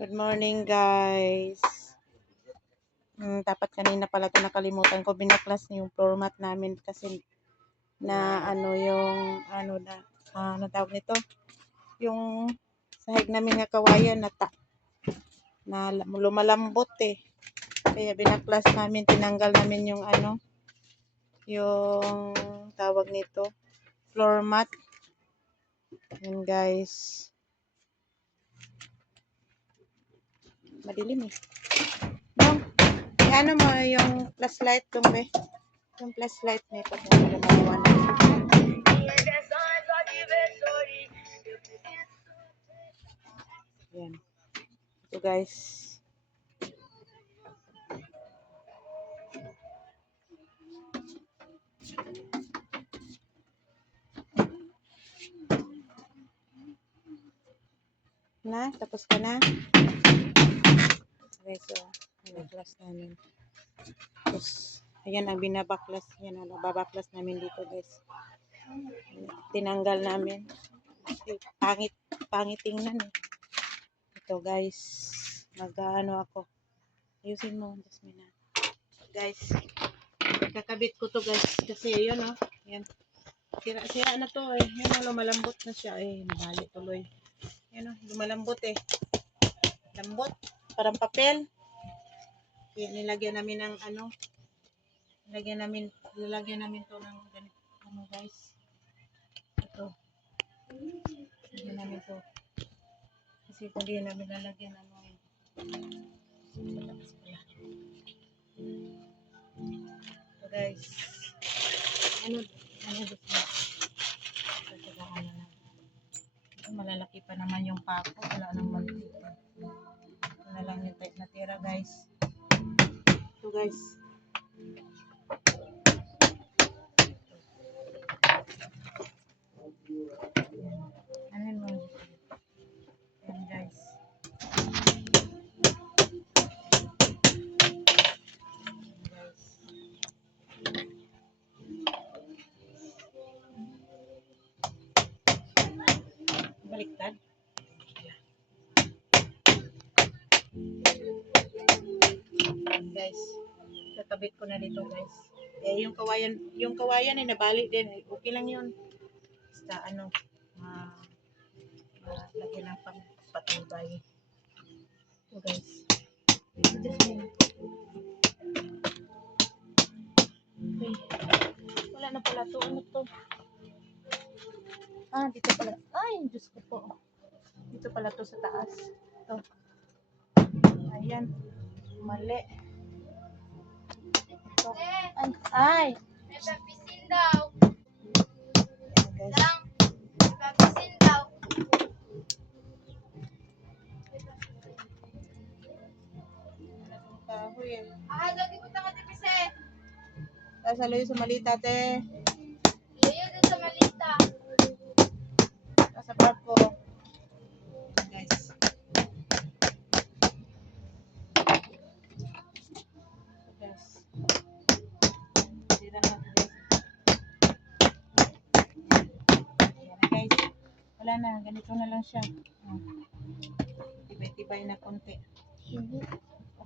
Good morning, guys. Dapat kanina pala ito nakalimutan ko. Binaklas niyo yung floor mat namin kasi na ano tawag nito? Yung sahig namin nga kawayan na lumalambot eh. Kaya binaklas namin, tinanggal namin yung yung tawag nito, floor mat. Yan, guys. Madilim eh. Ano mo yung flashlight dun be? Yung flashlight nito kung lumalawan. Yan. Ito, guys. Tapos ka na? Okay, so binabaklas namin. Tapos, ayan ang binabaklas. Yan ang nababaklas namin dito, guys. Tinanggal namin. Pangit tingnan eh. Ito, guys. Mag-ano ako. Ayusin mo, Jasmine. Guys, kakabit ko to, guys. Kasi yun, oh. Yan. Sira na to eh. Yan, lumalambot na siya eh. Nabali tuloy. Yan, oh. Lumalambot eh. Lambot. Parang papel. Kaya nilagyan namin ng lalagyan namin to ng ganito, guys. Ito. Lagyan namin to. Kasi kung di namin lalagyan ito, guys. Malalaki pa naman yung pako. Wala naman dito. Ito na lang yung type na tira, guys. Ito, guys. Anin mo. Yan, guys. Baliktad. Guys, kakabit ko na dito, guys. Eh, yung kawayan ay nabali din. Okay lang yun. Basta lagyan ng patubay. So, guys. Okay. Wala na pala to. Ano to? Dito pala. Ay, Diyos ko po. Dito pala to sa taas. Ito. Ayan. Mali. Ito. Ay. Napapisin daw. Guys. Napapisin daw. Kahoy eh. Lagi po tanga tipisin. Saloy sa malita, te. Layo din sa malita. Nasa barko. Guys. Guys. Tira na, guys. Ayan na, guys. Wala na. Ganito na lang siya. Tibay-tibay na konti.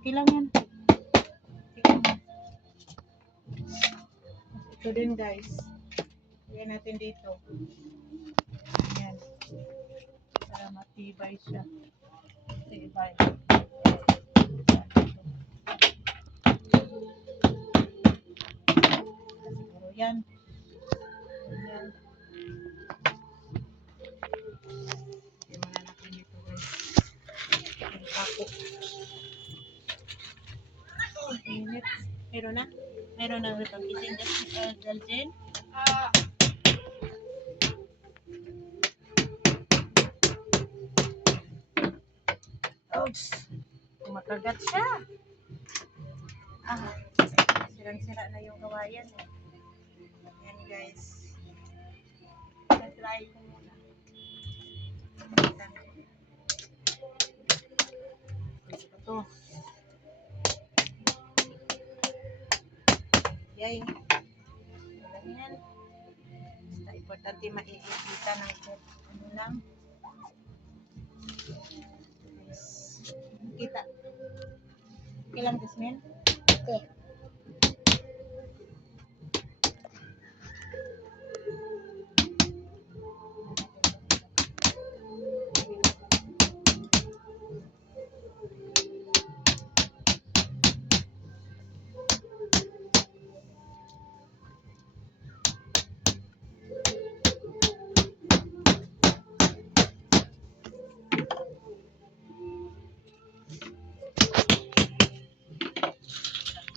Okay lang yan. Ito din, guys. Ayan natin dito. Ayan. Para matibay siya. Tibay. Siguro yan. Ayan. Ayan natin dito, guys. Ang kapok. Init. Meron na? Meron na repagkising Daljen? Oops! Kumakagat siya. Sirang-sira na yung kawayan eh. Ayan, guys. Try ko muna. Ito. Yay. Ganyan. Basta importante maiikita ng ano lang. Yes. Okay lang, Jasmine? Okay.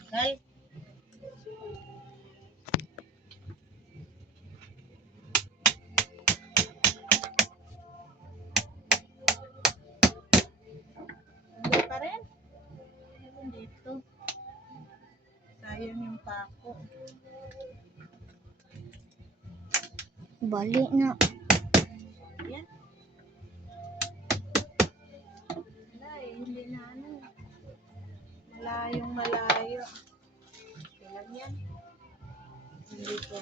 Gal. Hindi pa rin. Meron dito. Sayang yung pako. Balik na. Yan. Wala eh, hindi na ano. Malayong malayo. Kailan yan? Dito.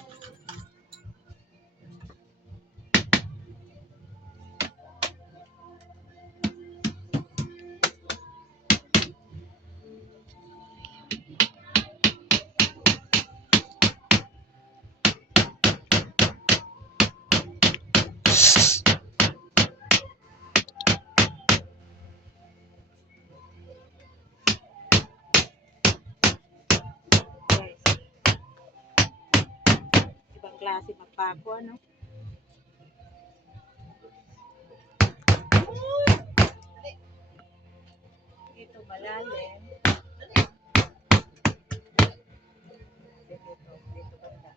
Guys. Ibang klase magpako, ano? Ito malalim. Dito banda.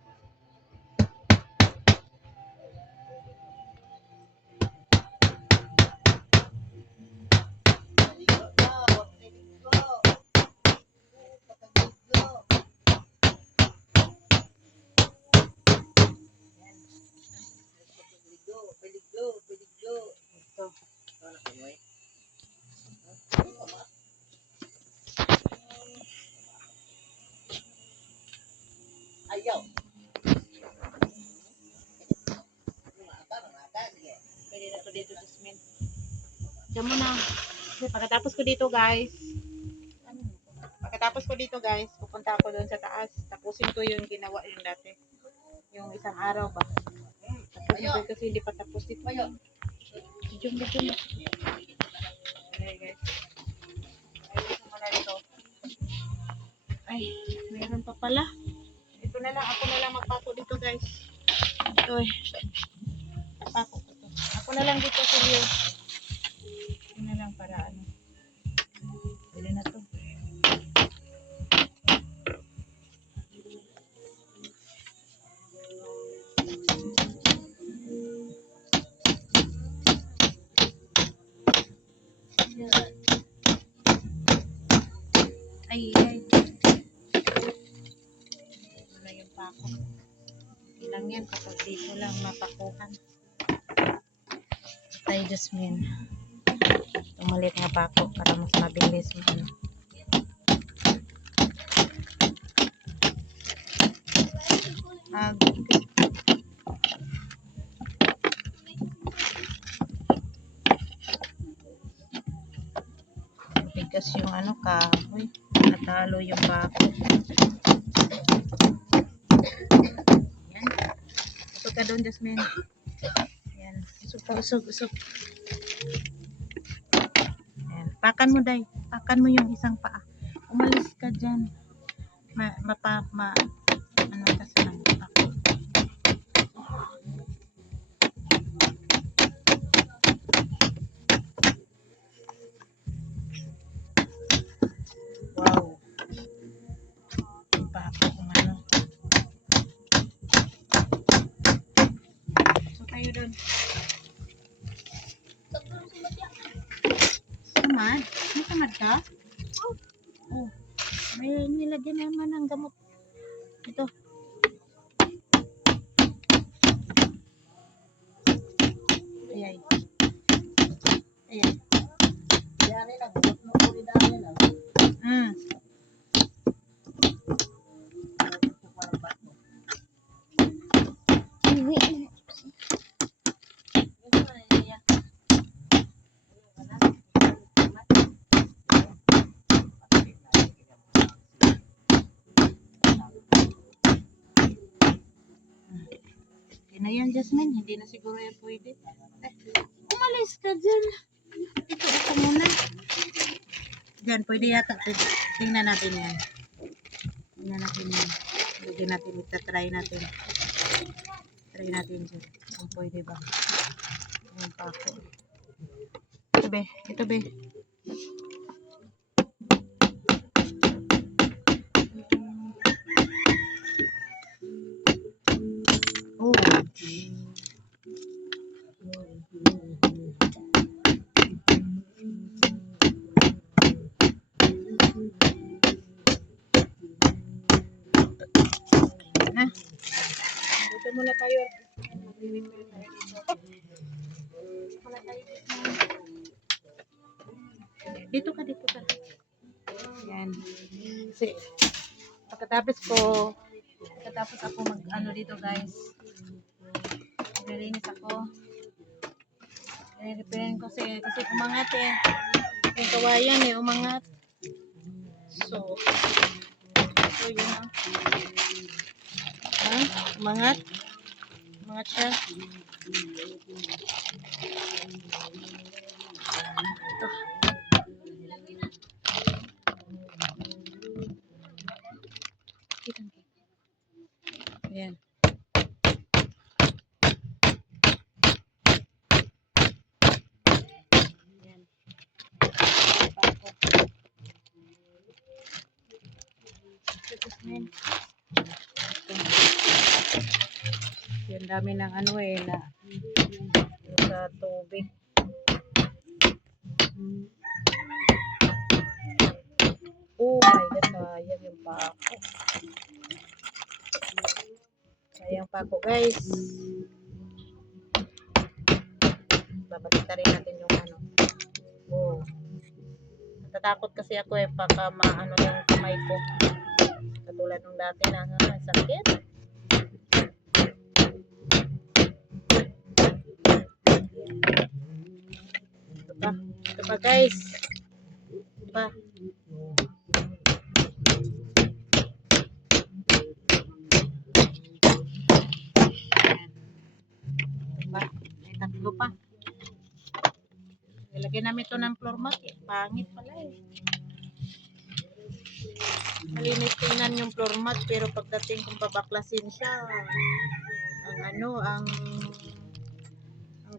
Ito. Ayaw. Pwede na to dito, Jasmine. Diyan mo na. Kasi pagkatapos ko dito, guys. Pagkatapos ko dito, guys, pupunta ako doon sa taas. Tapusin ko yung ginawa yung dati. Yung isang araw ba. Tapusin ko kasi hindi pa tapos dito. Jum. Okay, guys. Ayun ko muna dito. Ay, mayroon pa pala. Ito na lang. Ako na lang magpako dito, guys. Ito eh. Pako ko to. Ako na lang dito sa view. Ito na lang para ano. Pwede na to. Ay. Wala yung pako. Ilang yan kapag dito lang mapakuhan. Tayo, Jasmine. Tumalit nga pako para mas mabilis mo. Ano. Bigas yung ano kahoy. Natalo yung pako. Yan. Usog ka doon, Jasmine. Yan. Usog. Yan. Pakan mo, Day. Pakan mo yung isang paa. Umalis ka dyan. Ano ka sa pako. Wow. Pako kung ano. So tayo doon. Tamad? May tamad ka? Oh. May nilagyan naman ng gamot. Ito. Ayay. Dami na, bukot mo uri dami na. Okay na yan, Jasmine. Hindi na siguro yan pwede. Umalis ka dyan. Ito ako muna. Diyan, pwede yata. Tingnan natin yan. Tingnan natin yan. Lagyan natin. Try natin. Try natin dyan. Kung pwede ba. Ayan pa ako. Ito be. Ito be. Oh. Ha? Dito muna tayo. Dito ka, dito ka. Yan. Kasi, pagkatapos ako mag, ano dito guys. Nilinis ako. Nilipirin ko kasi umangat eh. Yung kawayan eh, umangat. So, ito yun ah. Ha? Umangat? Umangat siya. Ito. Ayan. Ayan. Yung dami ng ano eh na sa tubig. Oh my God, sayang yung pako. Sayang pako guys. Babalik rin natin yung ano. Oh. Natatakot kasi ako eh baka maano yung kamay ko. Katulad ng dati na sakit. Ito pa guys. Ito pa. May tatlo pa. Ilagyan namin ito ng floor mat. Pangit pala eh. Malinis tingnan yung floor mat pero pagdating kung babaklasin siya, ang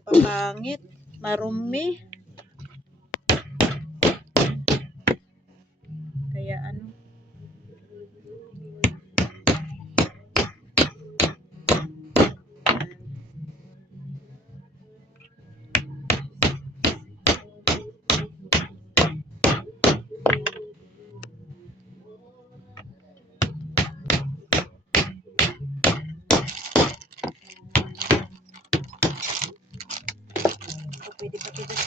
papangit, marumi. Kaya ano. Pwede pa pwede.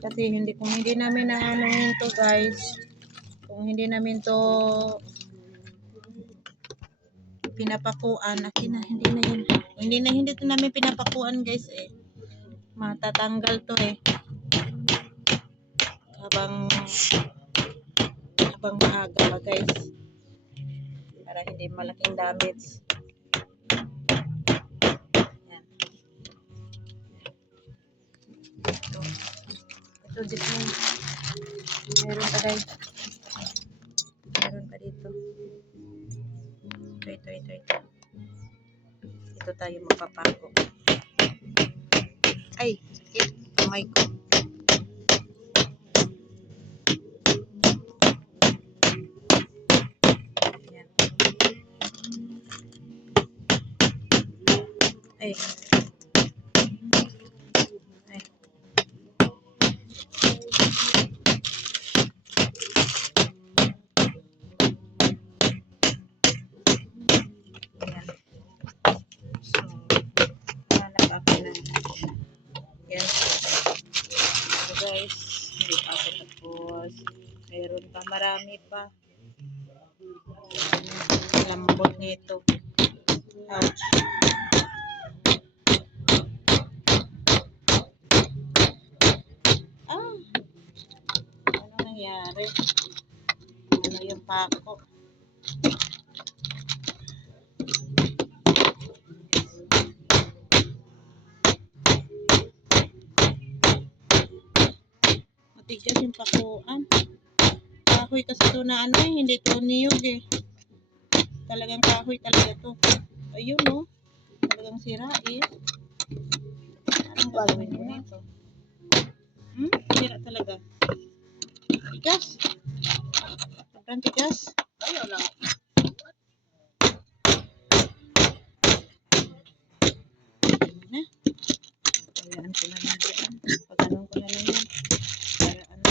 Kasi kung hindi namin naanohin to guys, kung hindi namin to pinapakuan, hindi to namin pinapakuan guys eh, matatanggal to eh, habang maaga pa guys, para hindi malaking damage. Ito dito. Meron pa guys. Meron pa dito. Ito. Ito tayo magpapako. Ay, sakit. Kamay ko. Ayan. Ay. Yes. So guys, hindi pa ako tapos. Meron pa, marami pa. Lambot nito. Ouch. Ah! Ano nangyari? Ano yung pako? Matigas yung pakuan. Kahoy kasi ito na ano eh, hindi ito niyog eh. Talagang kahoy talaga to. Ayun no, talagang sira eh. Anong gagawin ko nito? Sira talaga. Tigas. Sobrang tigas. Ayaw lang. Na. Hayaan ko na lang dyan. Pagano'n ko na lang yan. Para ano.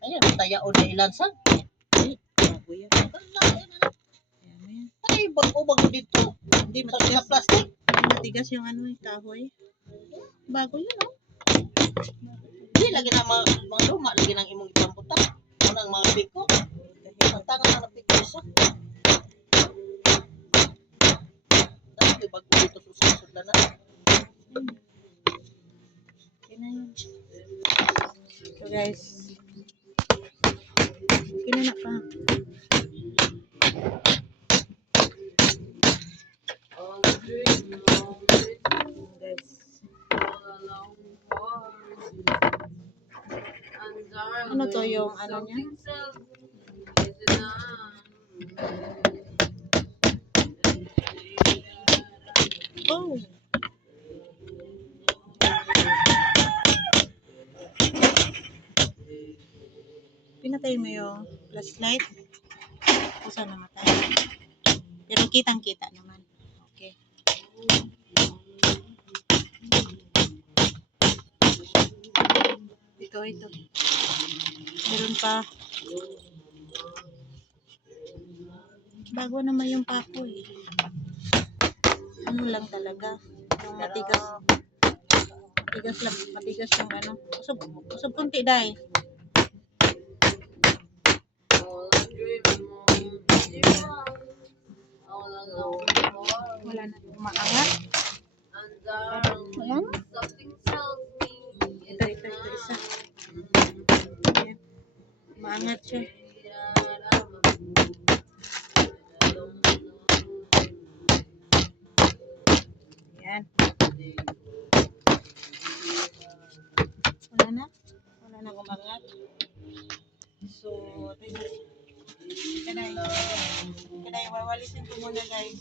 Ayan, tayao na ilansan. Ay, bago yan. Ayan na yan. Ay, bago dito. Hindi Sa matigas. plastic. Hindi matigas yung ano eh, kahoy. Bago yun oh. Hindi, lagi na mga luma. Lagi nang imong ipamputa. Unang mga piko. Ang tangan na piko isa. Dahil bago dito susunod na. Okay na yun. So guys. Kinana pa. Guys. Ano to yung ano niya? Oh. Pinatay mo yung flashlight. Kasi namatay. Pero kitang-kita naman. Okay. Ito. Meron pa. Bago naman yung pako eh. Ano lang talaga. Yung matigas. Matigas lang. Matigas yung ano. Usog kunti dahil. Wala na umaangat. Ayan. Ito isa. Ayan. Umaangat siya. Ayan. Wala na umangat. So, Kanay, wawalisin ko muna guys.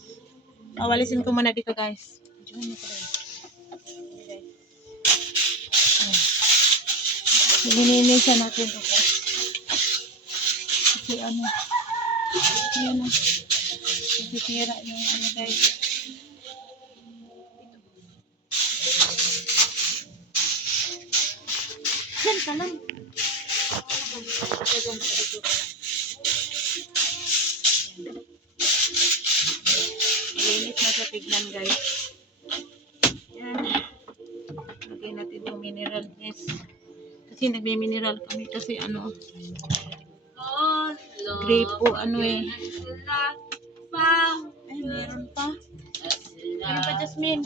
Wawalisin ko muna dito guys. Diyan mo ko guys. Linisan natin ito guys. Kasi ano. Ayan o. Kasi tira yung ano guys. Diyan ka lang. Malinis na sa tignan guys. Yan. Lagay natin itong mineral guys. Kasi nagme-mineral kami kasi ano. Grape ano eh. Ay, meron pa. Meron pa Jasmine.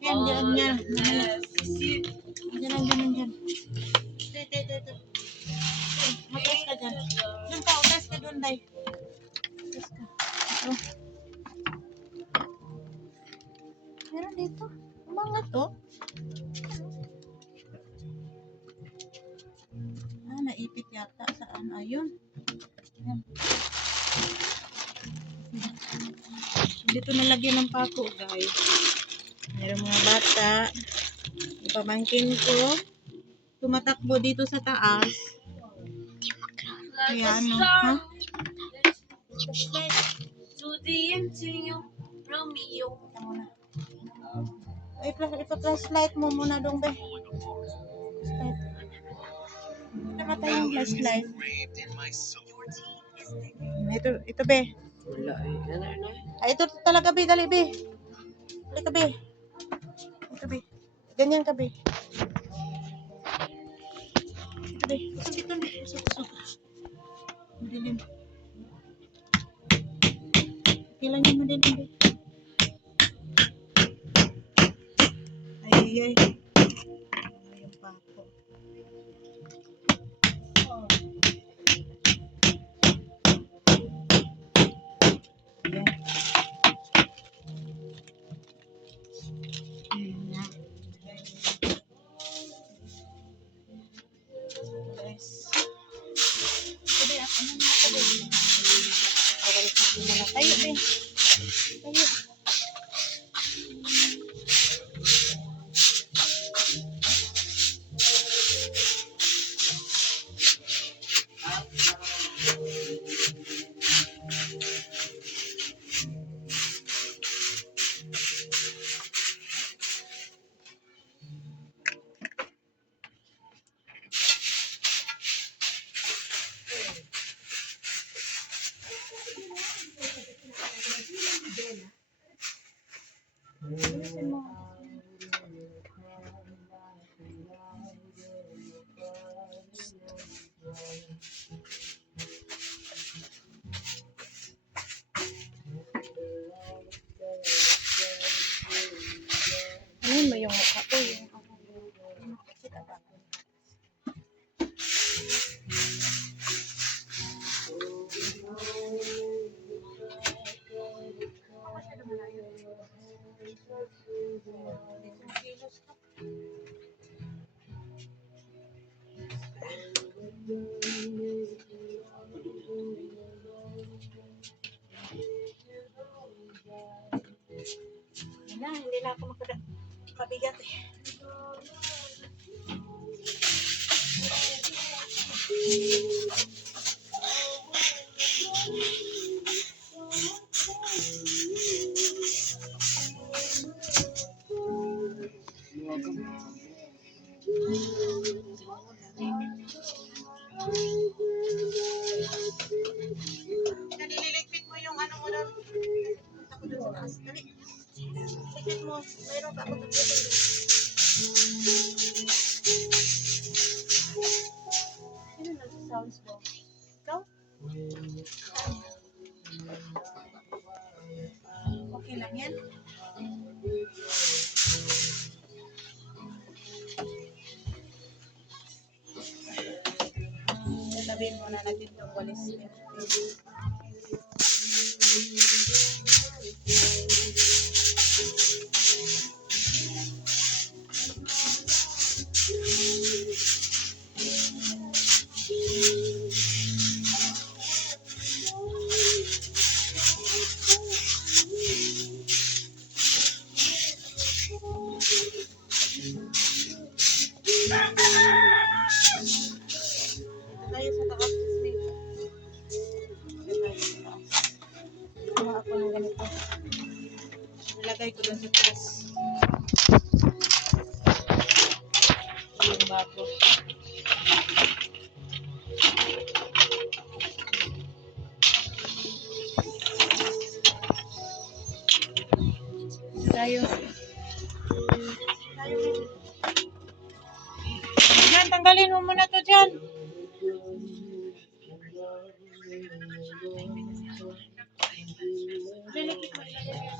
Yan, dyan. Dyan. Dito. Matas ka dyan. Dun ka, utas ka dun, day. Utas ka. Ito. Meron dito. Umangat to. Naipit yata. Saan? Ayun. Yan. Dito nalagyan ng pako, guys. Meron mga bata. Yung pamangkin ko. Tumatakbo dito sa taas. Kaya ano, ha? Ay, ipa-flashlight mo muna dong, be. Flashlight. Namatay yung flashlight. Ito, be. Ay, ito talaga, be. Dali, be. Dali ka, be. Ito, be. Ganyan ka, be. Ito, be. Usok. Madilim. Kailan yung madilim, be? Ay. Yung pako. Ayan. Ayan na. Tayo din. Tayo. Bilisan mo. Ano ba yung mukha ko? Yung makikita ba? Hindi na ako mabigat eh. Nililigpit mo yung ano mo doon. Ako doon sa taas. Dali. Ligpit mo. Mayroon pa ako doon. Sino nag-sounds mo? Ikaw? Okay lang yan? Sabihin mo na natin yung walis. Tayo sa taas kasi. Kuha ako ng ganito. Nilagay ko doon sa taas. Yung bago. Tayo. Yan, tanggalin mo muna to dyan. Lilikit mo, ilagay mo.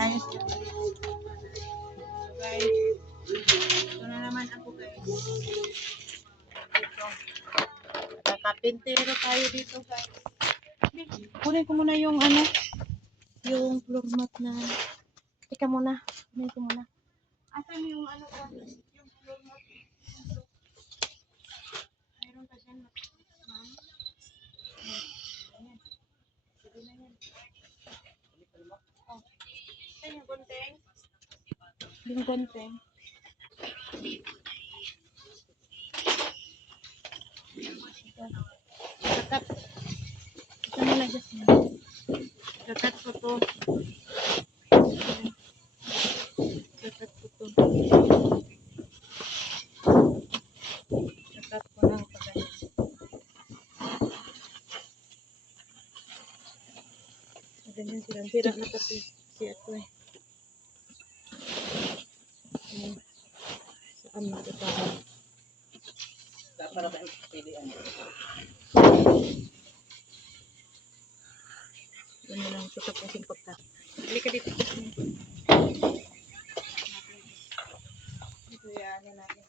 Ayos. Guys, ito na naman ako guys. Ito. Kakapintero tayo dito guys. Kunin ko muna yung ano, yung floor mat na. Teka muna. Kunin ko muna. Asan yung ano ko? Yung floor mat. Mayroon pa dyan. Ma'am. Ayan. Sige na yan. Oh. Ayan yung gunting. Yung gunting. Kakat. Ito muna Jasmine. Kakat ko to. Kakat ko to. Kakat ko lang pagay. Ganyan silang tira na kasi si ato eh. Saan matatahan? Para ba ang pilihan? Ano lang ito tapusin pagka. Halika dito. Ito yan natin.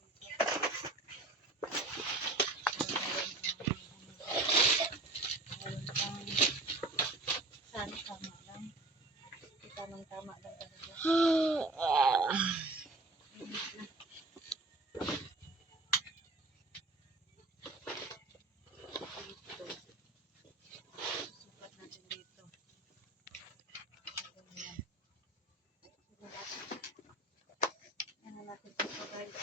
Tama lang. Tamang tama lang talaga. Init na. Dito. Susukat natin dito. Ganyan. Ano natin dito guys.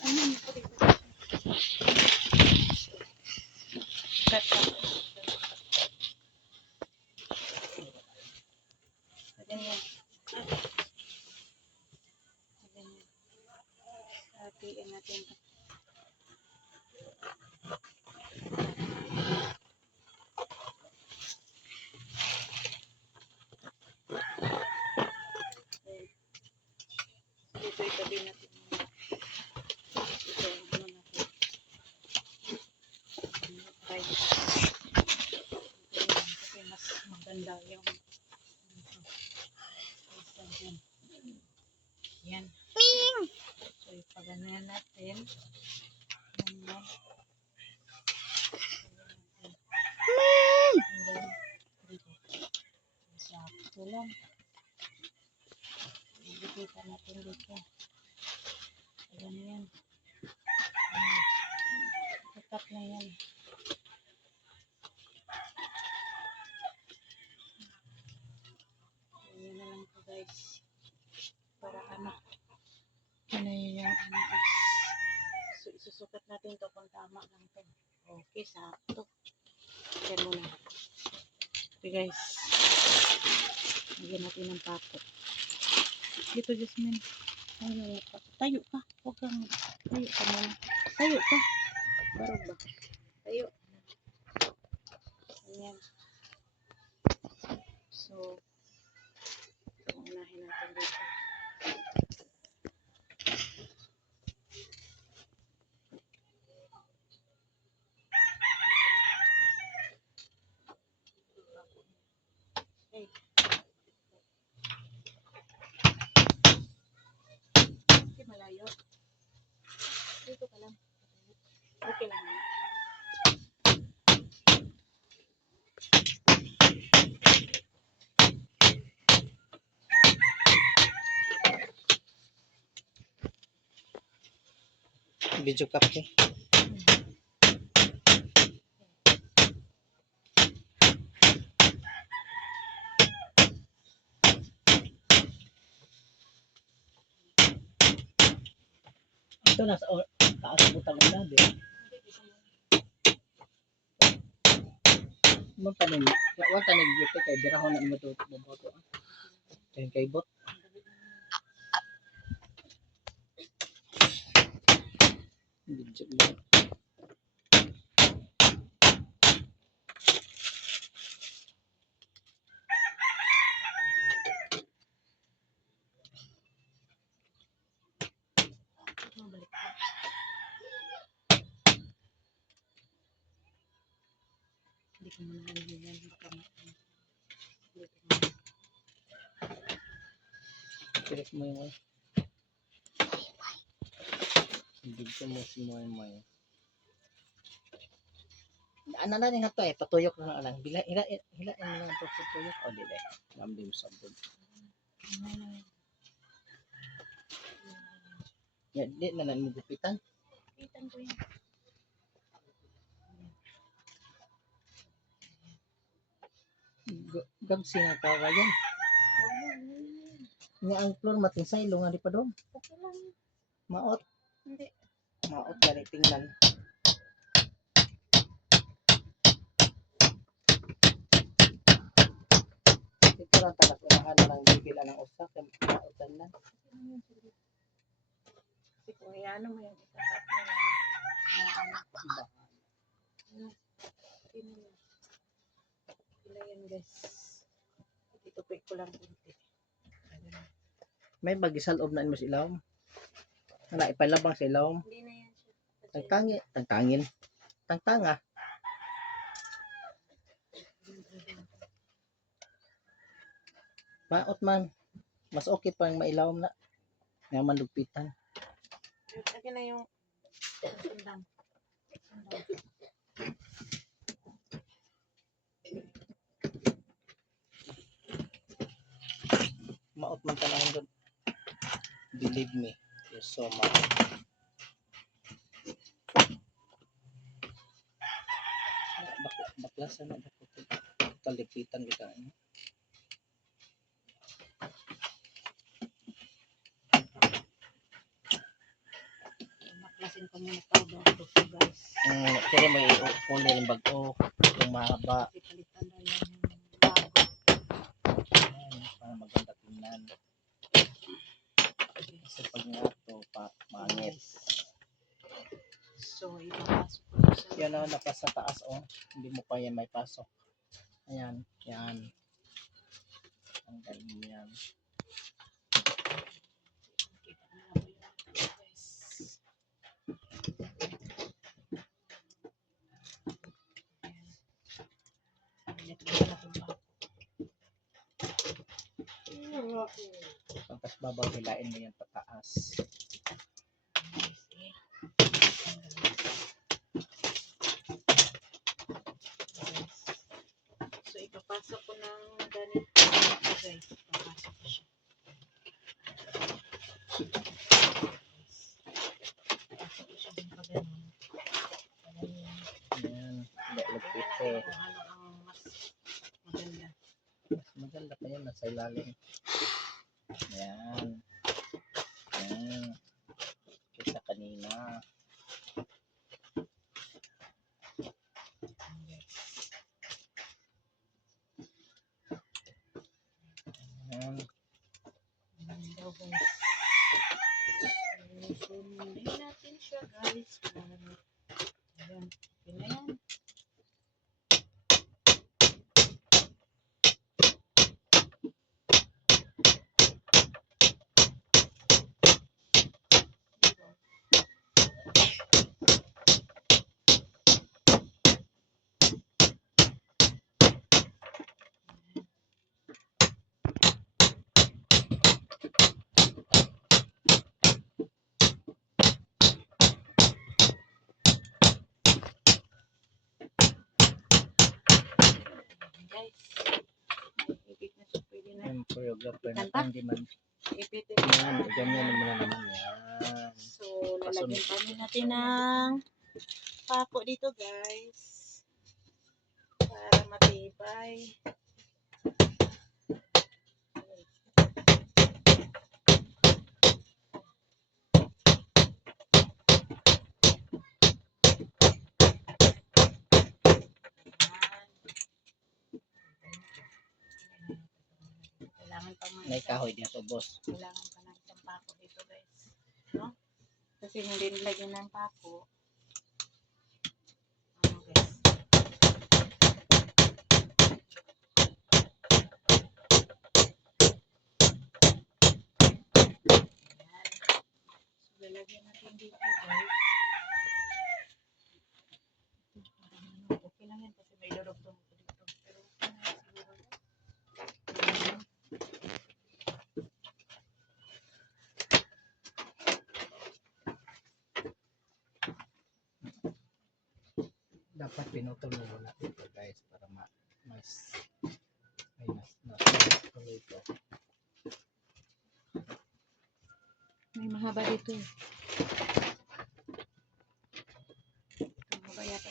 Ano po dito? Cut na. Ganyan. Ganyan. Hatiin natin ito. Dito itabi natin. Ito ano natin. Try. Ganyan. Kasi mas maganda yung ganyan. Yan. So ipagano'n natin. Ganyan. Sakto lang. Ibigitan natin dito. Ayan yan. Tatak na yan. Ayan na lang po guys. Para ano. Ano yung ano guys. So, isusukat natin to kung tama lang to. Okay, sakto. Ayan muna. Okay guys. Lagyan natin ng pato. Dito Jasmine. Ano, tayo ka. Huwag kang tayo ka muna. Tayo ka. Barog ba? Tayo. Ayan. So, unahin natin dito. Hey. Hindi malayo. Dito ka lang. Okay lang yun. Video kape. Ito nasa taas butang na din. Mo tanim. Wa tanim dito kay birahon na mo to boto. Kay bot. Video lang. Mabalik ka. Hindi ko muna ano yan. Baka dito muna. Kiris mo yung video mo si mo yung ano na rin to patuyok na lang. Bila hila mo lang to patuyok o dili. Namdim sabod. Ya, di na lang gupitan. Pitan ko yan. Gabsi na kawayan. Nga ang floor matinsay lunga di pa doon. Okay lang. Maot. Hindi. Maot gani tingnan. Ito lang talas unahan na lang bibila ng usa kay maotan na. Kasi kung iano mo yung itatap mo yan. Na ano. Pila yan guys. Itupik ko lang kunti. May bagisal ob na mo sa ilawom. Ana ipalabang sa ilawom. Hindi na yan siya. Tangtanga. Maot man. Mas okay pa ang mailawom na. Nga man lugpitan. Akin na yung sandang. Maot man tanawin doon. Believe me, you're so much. Baklasan na ako. Kalipitan kita. Baklasin ko muna powder ko po guys. Kaya may uli rin bago. Yung mahaba. Palitan na lang yung bago. Ayan, para maganda tingnan. Kasi pag nga ito, mangit. So, ipapasok ko na sa Yan na napasa taas oh. Hindi mo pa yan may pasok. Ayan, yan. Ang galing yan. Kita na lang po yun, guys. Ayan. Ito na itong bago. Pagkas babaw, hilain mo yan pataas. So, ipapasok ko ng ganito guys. Ipapasok ko siya. Ipapasok ko siya ng pagano'n. Ayan, hindi lagpit Kung eh. ano ang mas maganda. Mas maganda pa yan, nasa ilalim. Ayan. Ayan. Kaysa kanina. Ayan. Ayan daw guys. So, sundin natin siya guys. Ayan. Okay na yan. Guys. Ipit na siya. Pwede na. Yung choreographer na Ganda? hindi man. Ipitin. Yan, ganyan mo na naman yan. So, lalagyan pa rin natin ng pako dito guys. Para matibay. Kailangan pa May kahoy dito, boss. Kailangan pa ng isang pako dito guys. No? Kasi hindi nilagyan ng pako. Ano guys. Ayan. So, lalagyan natin dito guys. Okay lang yan kasi may dudugtong ko dito. Pero okay na yan siguro. Ayan. Dapat pinutol mo muna dito guys para mas ay tuloy ito. May mahaba dito eh. Ito mahaba yata.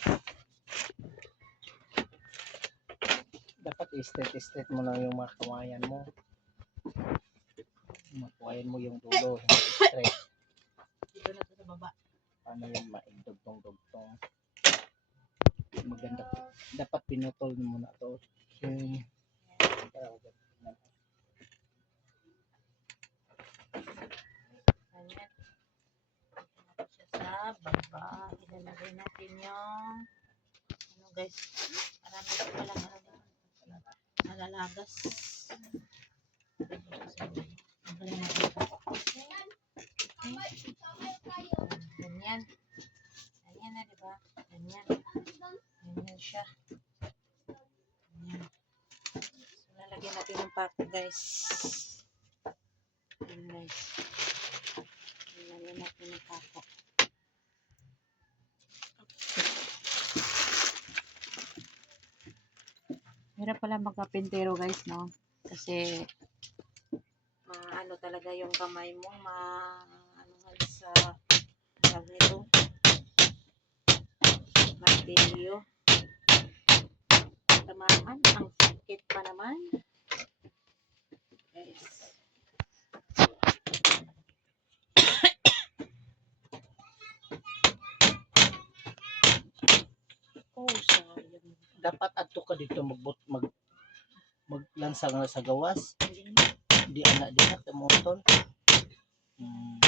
Dapat i-straight mo lang yung mga kawayan mo. Makuhayan mo yung dulo, hindi straight. Dito na to sa baba. Paano yung maigdugtong-dugtong. Maganda. Dapat pinutol mo na to. Ayan. Ayan. Ito siya sa baba. Ilalagay natin yung ano guys. Marami pa palang ano nalalagas. Tanggalin natin ito. Ganyan. Ganyan na diba? Ganyan. Ganyan siya. Ganyan. So, lalagyan natin ng pako guys. Ayan guys. Lalagyan natin ng pako. Hirap pala magkapintero guys, no? Kasi maano talaga yung kamay mo, ano sa tawag nito, martilyo. Tamaan, ang sakit pa naman. Guys. Oh, sayang. Dapat adto ka dito maglansa nga sa gawas. Di anak di na tumutol. Hmm.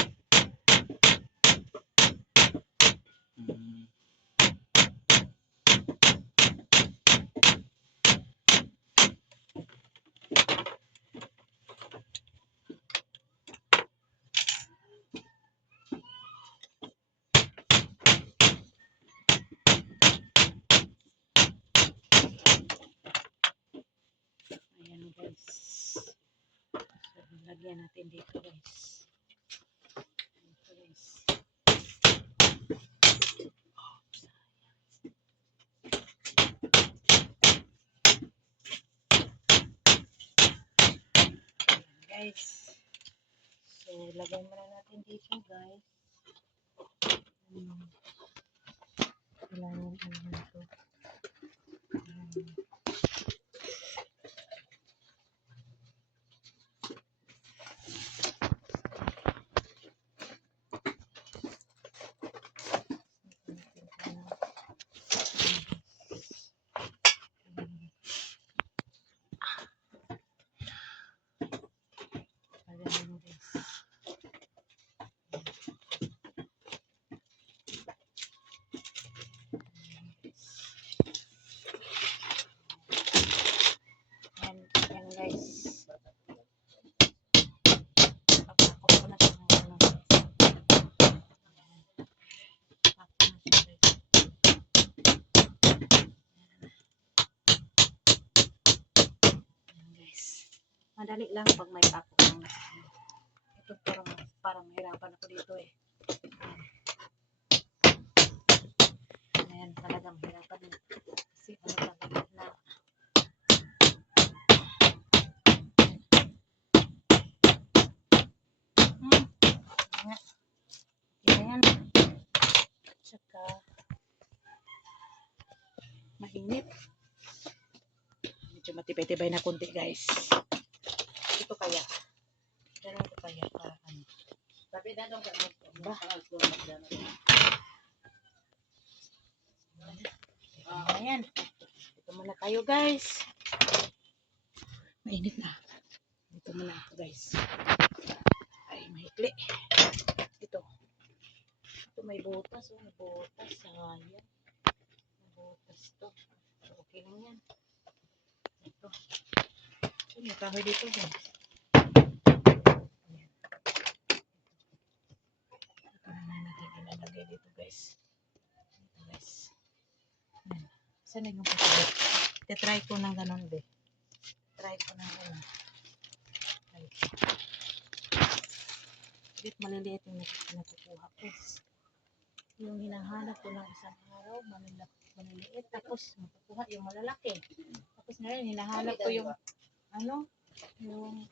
Hmm. Ayan guys. So, lagyan natin dito guys. Dito guys. Guys. So, lagyan muna natin dito guys. Kailangan ano ito. Yan guys. Papakot ko na siya ng ano. Papakot na siya guys. Yan guys. Madali lang pag may pakot ng ito parang mahirapan ako dito eh. Ayan, talagang mahirapan na. Kasi ano talaga na. Nga. Yan. Tsaka mainit. Medyo matibay-tibay na konti guys. Ito kaya. Ganun ko kaya para ano. Tapi dadong ka Ba? Ayan. Dito muna tayo guys. Mainit na. Dito muna ako guys. Ay, mahikli. Ito. Ito may butas. Oh, may butas. Sayang. May butas to. Okay lang yan. Ito. Ito, may kahoy dito guys. Ayan. Ito na natin ilalagay dito guys. Ito guys. Ayan. Saan na yung pasabot? Try ko ng ganun be. Try ko ng ganun. Ay. Bit maliliit yung nakukuha ko. Yung hinahanap ko ng isang araw, maliliit. Tapos makukuha yung malalaki. Tapos ngayon, hinahanap ko yung ano, yung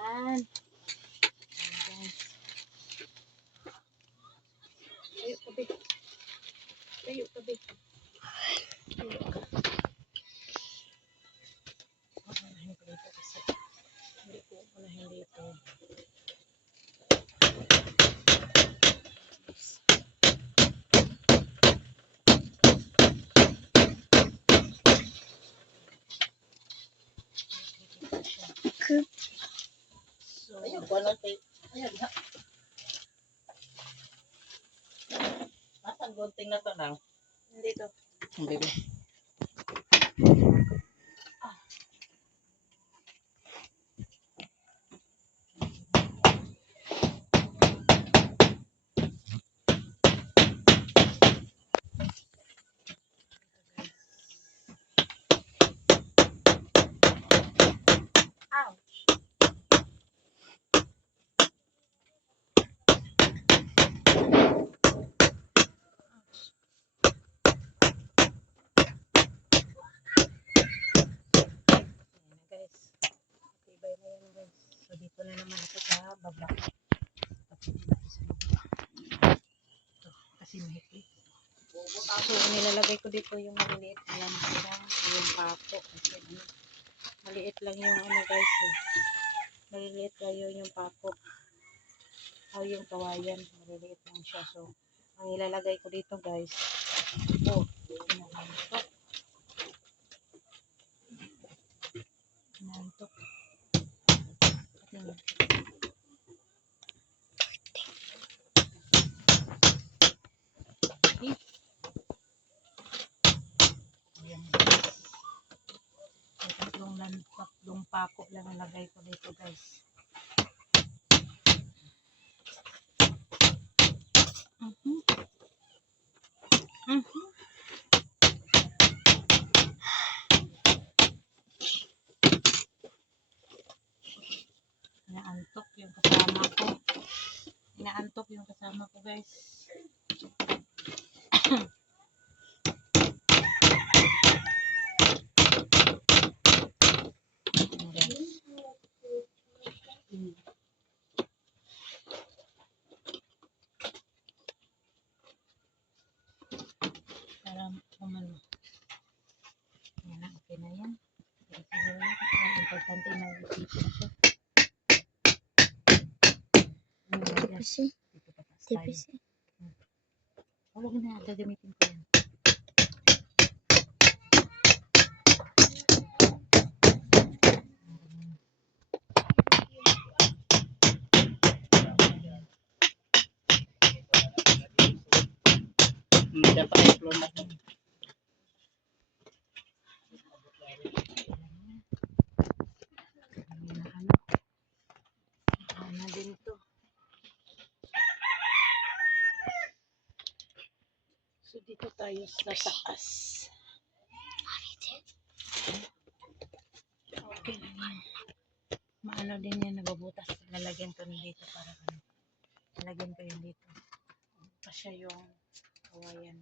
ayan. Ayan. Tayo tabi. Tayo tabi. Tayo ka. Unahin ko dito kasi hindi ko unahin dito. So, ayun wala kay ayan ha. Matang gunting na to nang. dito. Bebe. Ouch! na naman ito sa baba. Tapos natin sa baba. Ito, kasi mahigpit. So, nilalagay ko dito yung maliliit na lamesa, yung papo. Kasi ano, maliit lang yung ano guys eh. Maliliit lang yung papo. O yung kawayan, maliliit lang siya. So, ang ilalagay ko dito guys, oh, nanantok. Nanantok. Ayan guys. May tatlong pako lang nalagay ko dito guys. Inaantok yung kasama ko. Inaantok yung kasama ko guys. Ayan, guys. Para umano. Yan, okay na yan. Pero siguro lang, ang importante na isipin ko. TPC. Dito pa style. TPC. Huwag na, gagamitin ko yan. Dapat i-explore natin. Ano din to. So, dito tayo sa taas. Okay na yan. Maano din yan, nababutas. Lalagyan ko rin dito para ano. Lalagyan ko yun dito. Pa siya yung kawayan.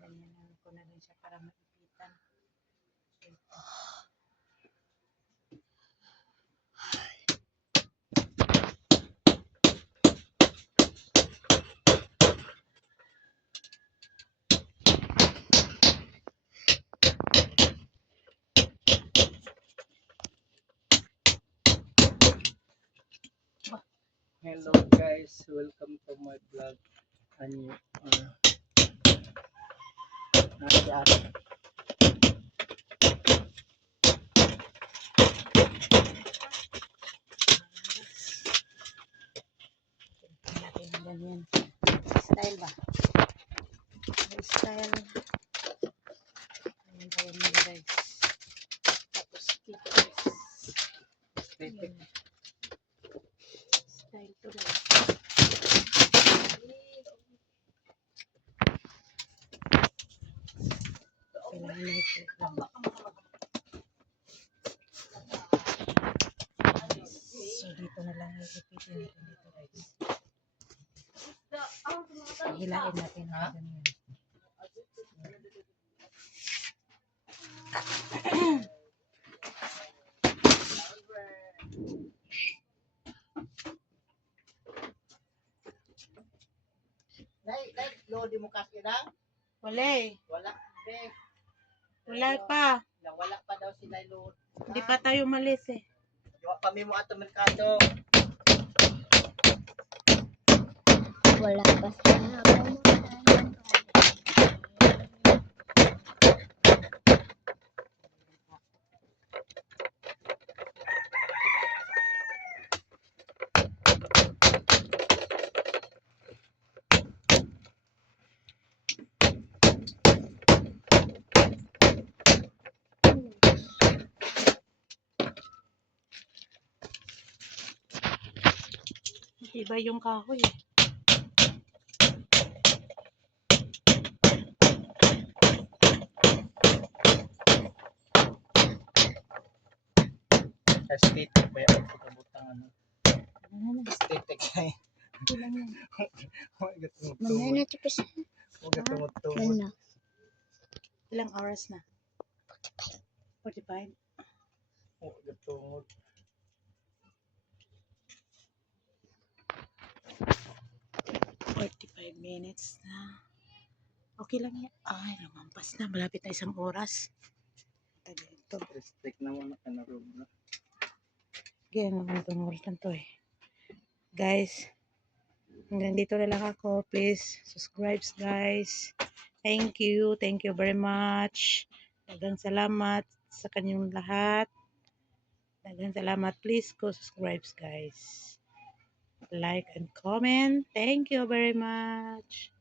Ganyan ko na rin siya para maipitan. Ito. Hello guys, welcome to my vlog. Ani nasi ate. Natin ang ganyan. Style ba? Style. Ayan tayo mga guys. Tapos dito guys. Aesthetic. Style to guys. Kailangan na ito lang. So dito na lang ipipitin natin dito guys. Hilain natin na ganyan. Dai, lodi mo kasi na? Wala eh. Wala, be. Wala pa. Wala pa daw sila load. Hindi pa tayo malis eh. Diwa pa mo ato merkado. Wala pa sila. Iba yung kahoy eh. Aesthetic ba yung pagkabutang ano? Ano na? Aesthetic ay. Ilan yan? Huwag Mamaya na tumutungod. TPC. Huwag tumutungod. Ano? Ilang oras na? 45. Oh, gatungod. 45 minutes na. Okay lang yan. Ay, lumampas na. Malapit na 1 oras. Tagal ito. Restrict naman na kanarog na. Ganyan naman itong oras na to eh. Guys, hanggang dito na lang ako. Please, subscribe guys. Thank you. Thank you very much. Daghang salamat sa kanyang lahat. Daghang salamat. Please go subscribe guys. Like and comment. Thank you very much.